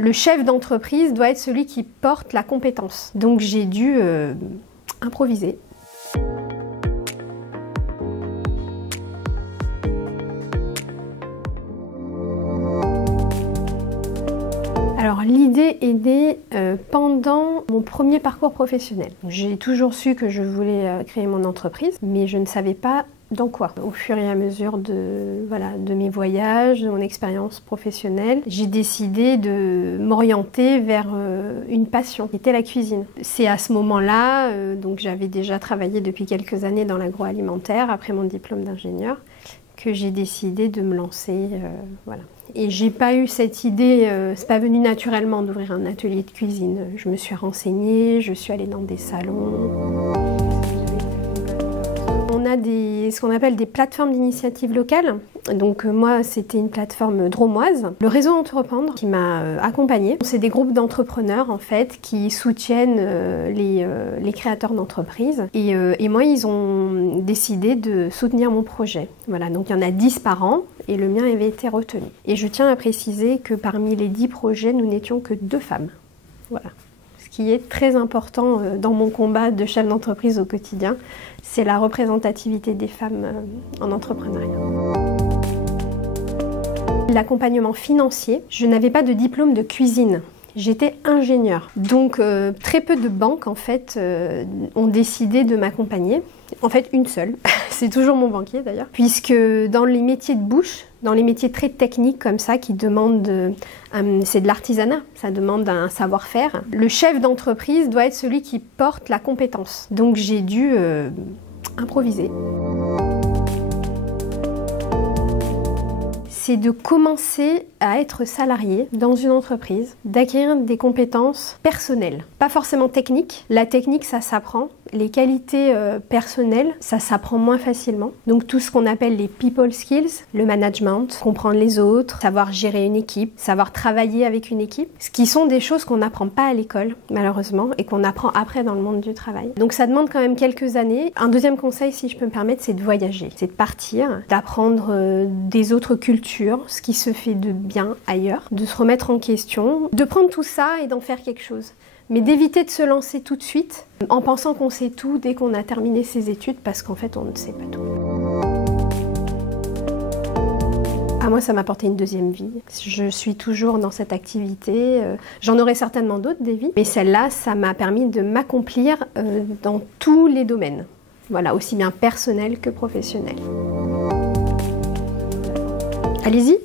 Le chef d'entreprise doit être celui qui porte la compétence. Donc j'ai dû improviser. Alors l'idée est née pendant mon premier parcours professionnel. J'ai toujours su que je voulais créer mon entreprise, mais je ne savais pas dans quoi. Au fur et à mesure de mes voyages, de mon expérience professionnelle, j'ai décidé de m'orienter vers une passion, qui était la cuisine. C'est à ce moment-là, donc j'avais déjà travaillé depuis quelques années dans l'agroalimentaire, après mon diplôme d'ingénieur, que j'ai décidé de me lancer, voilà. Et j'ai pas eu cette idée, c'est pas venu naturellement d'ouvrir un atelier de cuisine. Je me suis renseignée, je suis allée dans des salons. On a ce qu'on appelle des plateformes d'initiative locale. Donc moi, c'était une plateforme drômoise. Le réseau Entreprendre qui m'a accompagnée. C'est des groupes d'entrepreneurs en fait qui soutiennent les créateurs d'entreprises. Et moi, ils ont décidé de soutenir mon projet. Voilà, donc il y en a 10 par an et le mien avait été retenu. Et je tiens à préciser que parmi les 10 projets, nous n'étions que 2 femmes. Voilà. Ce qui est très important dans mon combat de chef d'entreprise au quotidien, c'est la représentativité des femmes en entrepreneuriat. L'accompagnement financier, je n'avais pas de diplôme de cuisine. J'étais ingénieure. Donc très peu de banques en fait ont décidé de m'accompagner. En fait une seule, c'est toujours mon banquier d'ailleurs. Puisque dans les métiers de bouche, dans les métiers très techniques comme ça qui demandent, c'est de l'artisanat, ça demande un savoir-faire. Le chef d'entreprise doit être celui qui porte la compétence. Donc j'ai dû improviser. C'est de commencer à être salarié dans une entreprise, d'acquérir des compétences personnelles, pas forcément techniques. La technique, ça s'apprend. Les qualités personnelles, ça s'apprend moins facilement. Donc tout ce qu'on appelle les people skills, le management, comprendre les autres, savoir gérer une équipe, savoir travailler avec une équipe, ce qui sont des choses qu'on n'apprend pas à l'école, malheureusement, et qu'on apprend après dans le monde du travail. Donc ça demande quand même quelques années. Un deuxième conseil, si je peux me permettre, c'est de voyager, c'est de partir, d'apprendre des autres cultures, ce qui se fait de bien ailleurs, de se remettre en question, de prendre tout ça et d'en faire quelque chose. Mais d'éviter de se lancer tout de suite en pensant qu'on sait tout dès qu'on a terminé ses études parce qu'en fait on ne sait pas tout. À moi ça m'a apporté une deuxième vie. Je suis toujours dans cette activité, j'en aurai certainement d'autres des vies, mais celle-là ça m'a permis de m'accomplir dans tous les domaines. Voilà, aussi bien personnel que professionnel. Allez-y.